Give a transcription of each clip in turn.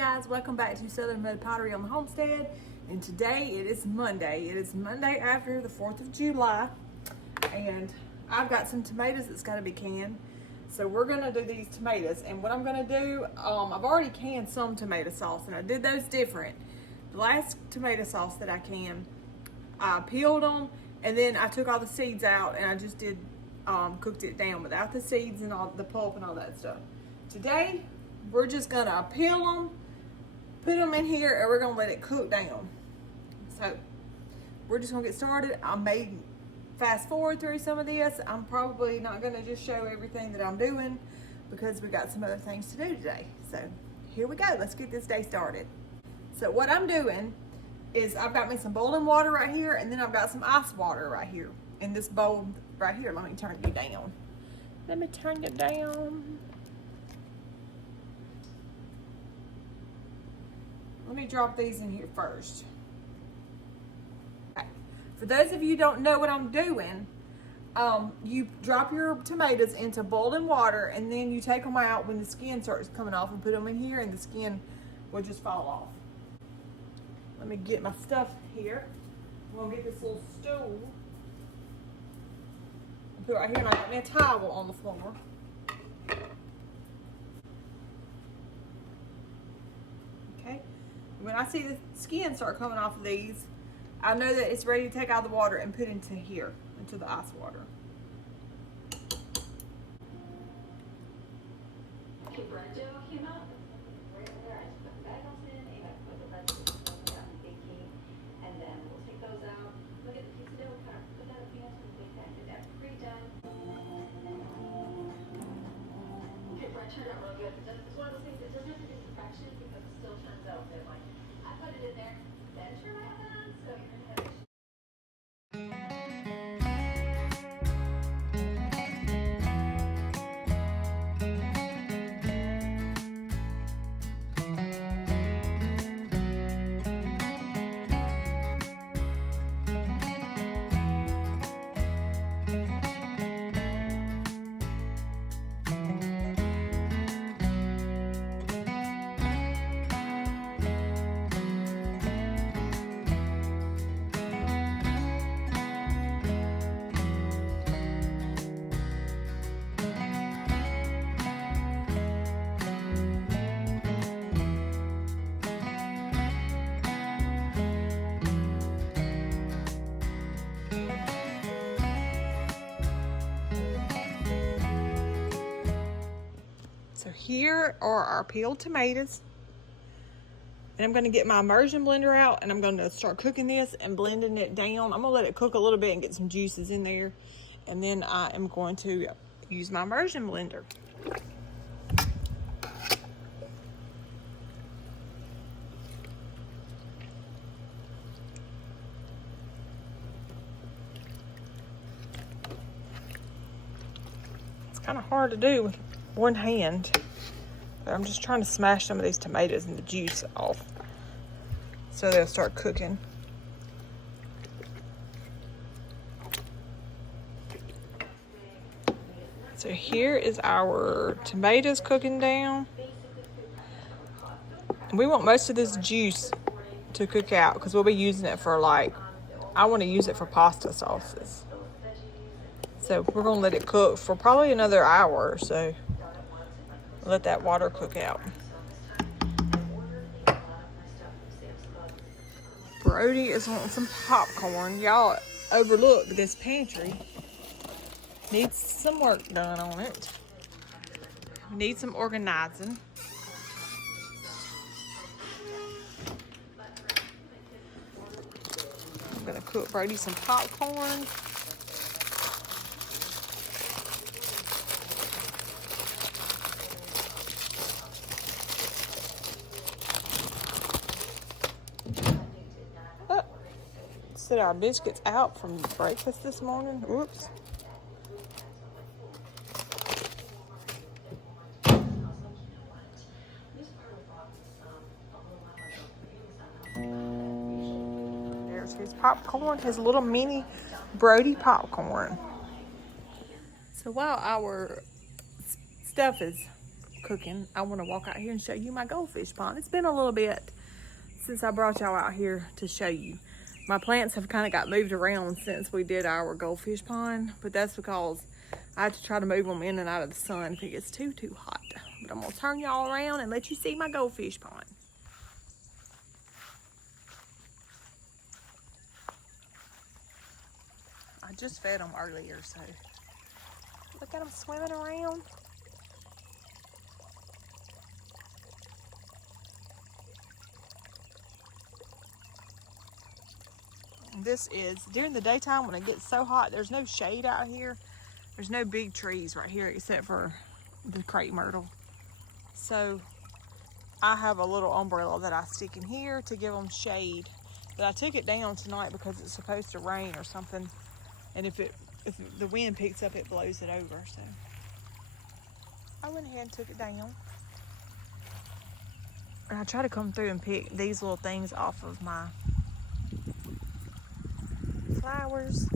guys, welcome back to Southern Mud Pottery on the Homestead. And today it is Monday. It is Monday after the 4th of July. And I've got some tomatoes that's got to be canned. So we're going to do these tomatoes. And what I'm going to do, I've already canned some tomato sauce and I did those different. The last tomato sauce that I canned, I peeled them and then I took all the seeds out and I just did, cooked it down without the seeds and all the pulp and all that stuff. Today, we're just gonna peel them, put them in here, and we're gonna let it cook down. So we're just gonna get started. I may fast forward through some of this. I'm probably not gonna just show everything that I'm doing because we got some other things to do today. So here we go, let's get this day started. So what I'm doing is I've got me some boiling water right here, and then I've got some ice water right here in this bowl right here. Let me turn you down. Let me turn you down. Let me drop these in here first. Okay. For those of you who don't know what I'm doing, you drop your tomatoes into boiling water and then you take them out when the skin starts coming off and put them in here and the skin will just fall off. Let me get my stuff here. I'm gonna get this little stool. Put it right here, and I got me a towel on the floor. Okay. When I see the skin start coming off of these, I know that it's ready to take out the water and put into here, into the ice water. Turned out really good. It's one of those things that doesn't have to be perfection because it still turns out good. Like, I put it in there, then turn my oven on, so you're gonna have it. So here are our peeled tomatoes. And I'm gonna get my immersion blender out and I'm gonna start cooking this and blending it down. I'm gonna let it cook a little bit and get some juices in there. And then I am going to use my immersion blender. It's kind of hard to do with one hand, but I'm just trying to smash some of these tomatoes and the juice off so they'll start cooking. So here is our tomatoes cooking down. We want most of this juice to cook out because we'll be using it for, like, I want to use it for pasta sauces. So we're gonna let it cook for probably another hour or so. Let that water cook out. Brody is wanting some popcorn. Y'all overlooked this pantry. Needs some work done on it. Needs some organizing. I'm gonna cook Brody some popcorn. Set our biscuits out from breakfast this morning. Whoops. There's his popcorn, his little mini Brody popcorn. So while our stuff is cooking, I want to walk out here and show you my goldfish pond. It's been a little bit since I brought y'all out here to show you. My plants have kind of got moved around since we did our goldfish pond, but that's because I have to try to move them in and out of the sun if it gets too hot. But I'm gonna turn y'all around and let you see my goldfish pond. I just fed them earlier, so look at them swimming around. This is during the daytime when it gets so hot. There's no shade out here. There's no big trees right here except for the crepe myrtle. So I have a little umbrella that I stick in here to give them shade. But I took it down tonight because it's supposed to rain or something. And if the wind picks up, it blows it over. So I went ahead and took it down. And I try to come through and pick these little things off of my flowers.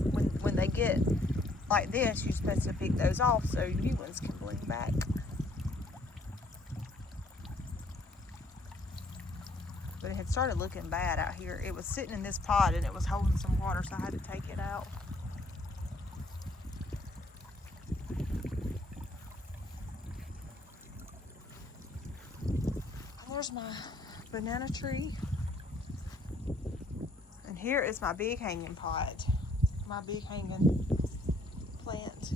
When they get like this, you're supposed to pick those off so new ones can bloom back. But it had started looking bad out here. It was sitting in this pot and it was holding some water, so I had to take it out. There's my banana tree. And here is my big hanging pot. My big hanging plant.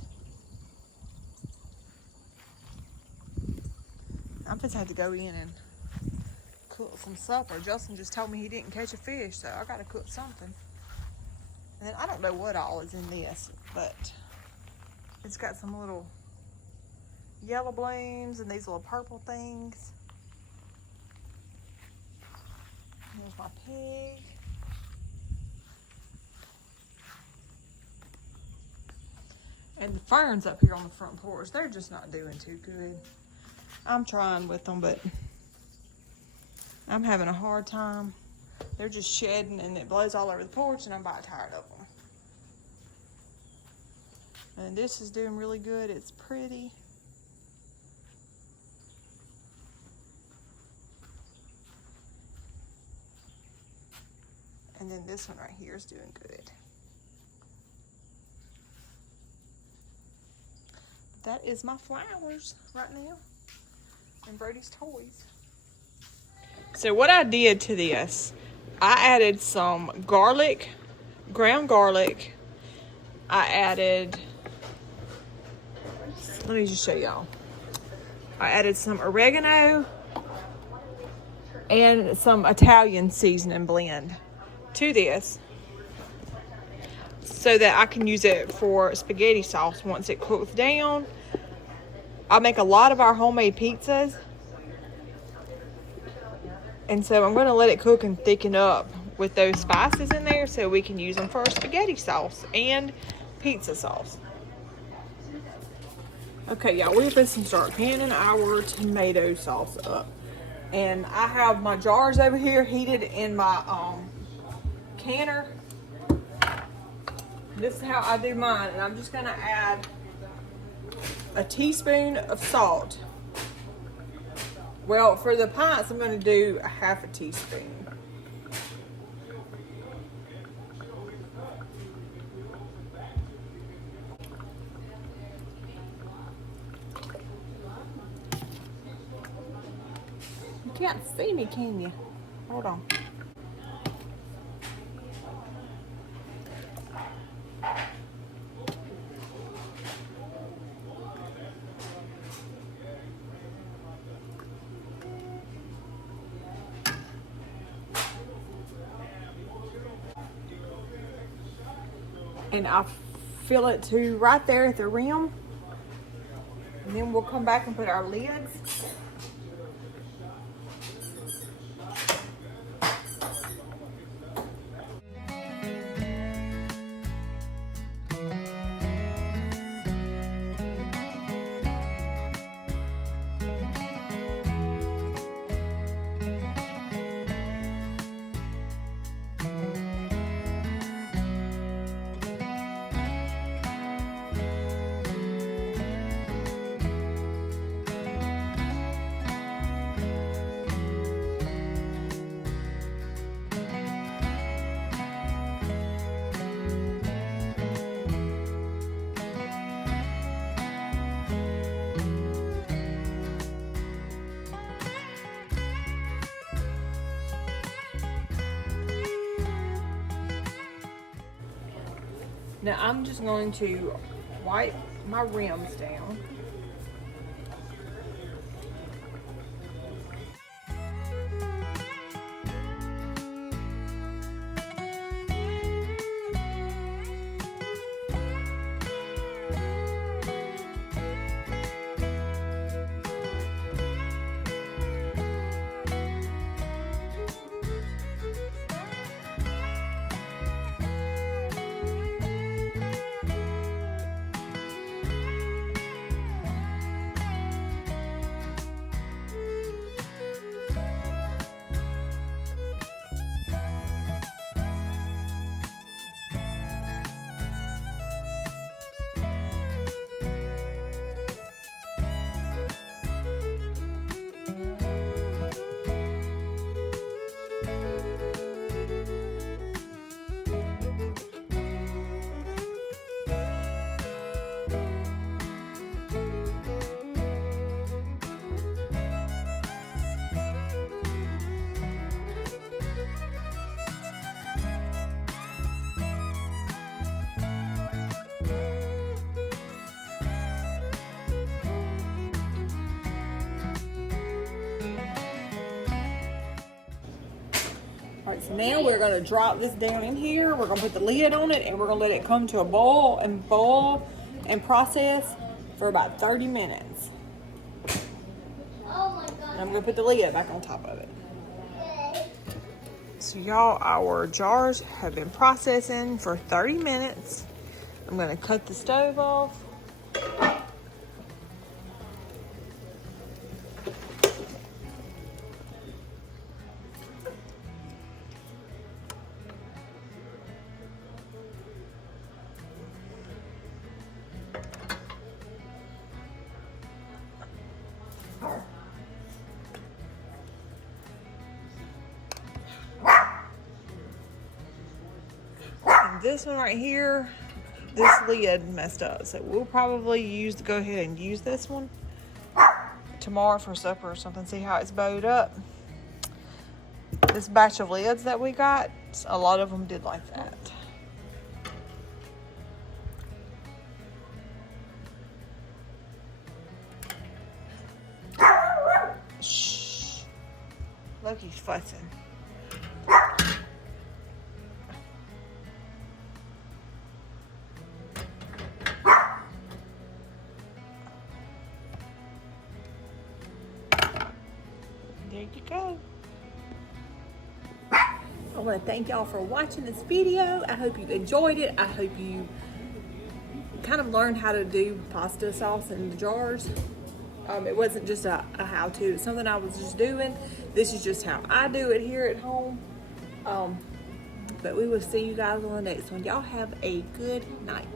I'm just had to go in and cook some supper. Justin just told me he didn't catch a fish, so I gotta cook something. And then I don't know what all is in this, but it's got some little yellow blooms and these little purple things. Here's my pig. And the ferns up here on the front porch, they're just not doing too good. I'm trying with them, but I'm having a hard time. They're just shedding and it blows all over the porch and I'm about tired of them. And this is doing really good. It's pretty. And then this one right here is doing good. That is my flowers right now. And Brody's toys. So what I did to this, I added some garlic, ground garlic. I added, let me just show y'all. I added some oregano and some Italian seasoning blend to this so that I can use it for spaghetti sauce once it cooks down. I make a lot of our homemade pizzas, and so I'm going to let it cook and thicken up with those spices in there so we can use them for our spaghetti sauce and pizza sauce. Okay, y'all, we're going to start panning our tomato sauce up. And I have my jars over here heated in my canner. This is how I do mine, and I'm just gonna add a teaspoon of salt. Well, for the pints, I'm gonna do a half a teaspoon. You can't see me, can you? Hold on. And I'll fill it to right there at the rim. And then we'll come back and put our lids. Now I'm just going to wipe my rims down. Alright, so now we're going to drop this down in here. We're going to put the lid on it and we're going to let it come to a boil and process for about 30 minutes. Oh my God. And I'm going to put the lid back on top of it. So y'all, our jars have been processing for 30 minutes. I'm going to cut the stove off. And this one right here, this lid messed up, so we'll probably go ahead and use this one tomorrow for supper or something. See how it's bowed up. This batch of lids that we got, a lot of them did like that. Shh. Loki's fussing. There you go. I want to thank y'all for watching this video. I hope you enjoyed it. I hope you kind of learned how to do pasta sauce in the jars. It wasn't just a how-to. It's something I was just doing. This is just how I do it here at home. But we will see you guys on the next one. Y'all have a good night.